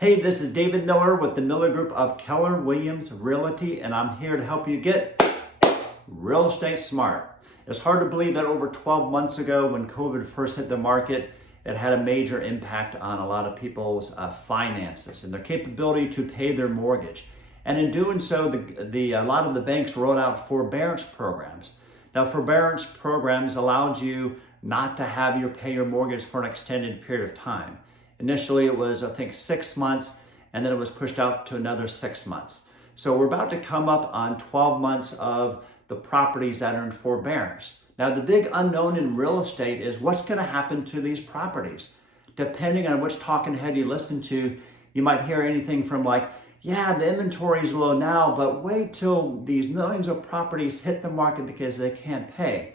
Hey, this is David Miller with the Miller Group of Keller Williams Realty, and I'm here to help you get real estate smart. It's hard to believe that over 12 months ago, when COVID first hit the market, it had a major impact on a lot of people's finances and their capability to pay their mortgage. And in doing so, a lot of the banks rolled out forbearance programs. Now, forbearance programs allowed you not to have you pay your mortgage for an extended period of time. Initially, it was, I think, 6 months, and then it was pushed out to another 6 months. So we're about to come up on 12 months of the properties that are in forbearance. Now, the big unknown in real estate is what's going to happen to these properties. Depending on which talking head you listen to, you might hear anything from like, yeah, the inventory is low now, but wait till these millions of properties hit the market because they can't pay.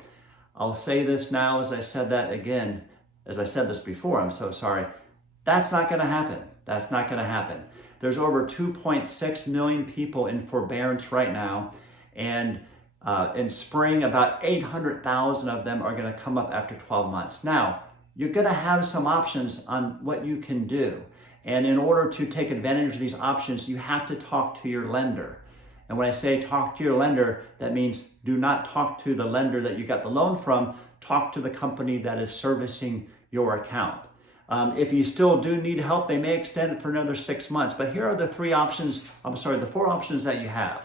I'll say this now as I said that again, as I said this before, I'm so sorry. That's not going to happen. That's not going to happen. There's over 2.6 million people in forbearance right now, and in spring, about 800,000 of them are going to come up after 12 months. Now, you're going to have some options on what you can do. And in order to take advantage of these options, you have to talk to your lender. And when I say talk to your lender, that means do not talk to the lender that you got the loan from. Talk to the company that is servicing your account. If you still do need help, they may extend it for another 6 months. But here are the four options that you have.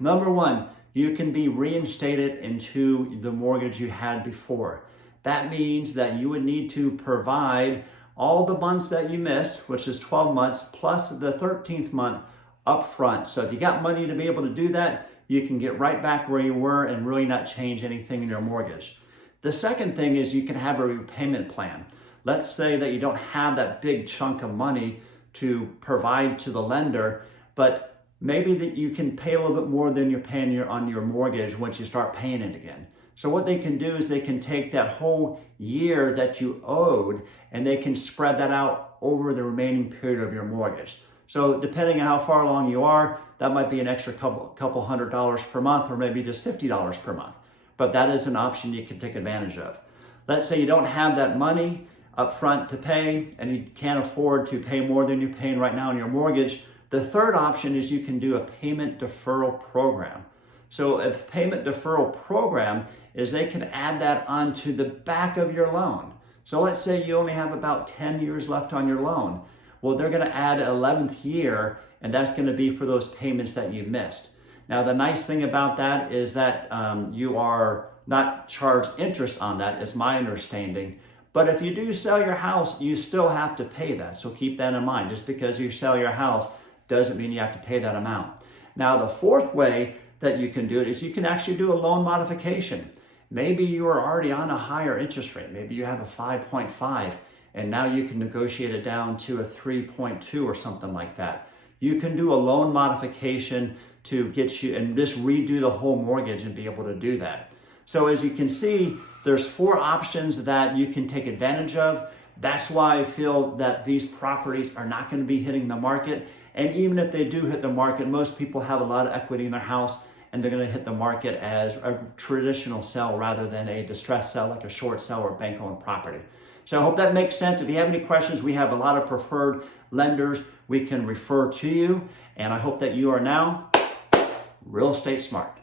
Number one, you can be reinstated into the mortgage you had before. That means that you would need to provide all the months that you missed, which is 12 months, plus the 13th month up front. So if you got money to be able to do that, you can get right back where you were and really not change anything in your mortgage. The second thing is you can have a repayment plan. Let's say that you don't have that big chunk of money to provide to the lender, but maybe that you can pay a little bit more than you're paying on your mortgage once you start paying it again. So what they can do is they can take that whole year that you owed and they can spread that out over the remaining period of your mortgage. So depending on how far along you are, that might be an extra couple $100 per month, or maybe just $50 per month. But that is an option you can take advantage of. Let's say you don't have that money up front to pay and you can't afford to pay more than you're paying right now on your mortgage. The third option is you can do a payment deferral program. So a payment deferral program is they can add that onto the back of your loan. So let's say you only have about 10 years left on your loan. Well, they're going to add an 11th year, and that's going to be for those payments that you missed. Now, the nice thing about that is that you are not charged interest on that, is my understanding. But if you do sell your house, you still have to pay that. So keep that in mind. Just because you sell your house doesn't mean you have to pay that amount. Now, the fourth way that you can do it is you can actually do a loan modification. Maybe you are already on a higher interest rate. Maybe you have a 5.5, and now you can negotiate it down to a 3.2 or something like that. You can do a loan modification to get you, and just redo the whole mortgage and be able to do that. So as you can see, there's 4 options that you can take advantage of. That's why I feel that these properties are not going to be hitting the market. And even if they do hit the market, most people have a lot of equity in their house, and they're going to hit the market as a traditional sell rather than a distressed sell like a short sell or bank-owned property. So I hope that makes sense. If you have any questions, we have a lot of preferred lenders we can refer to you. And I hope that you are now real estate smart.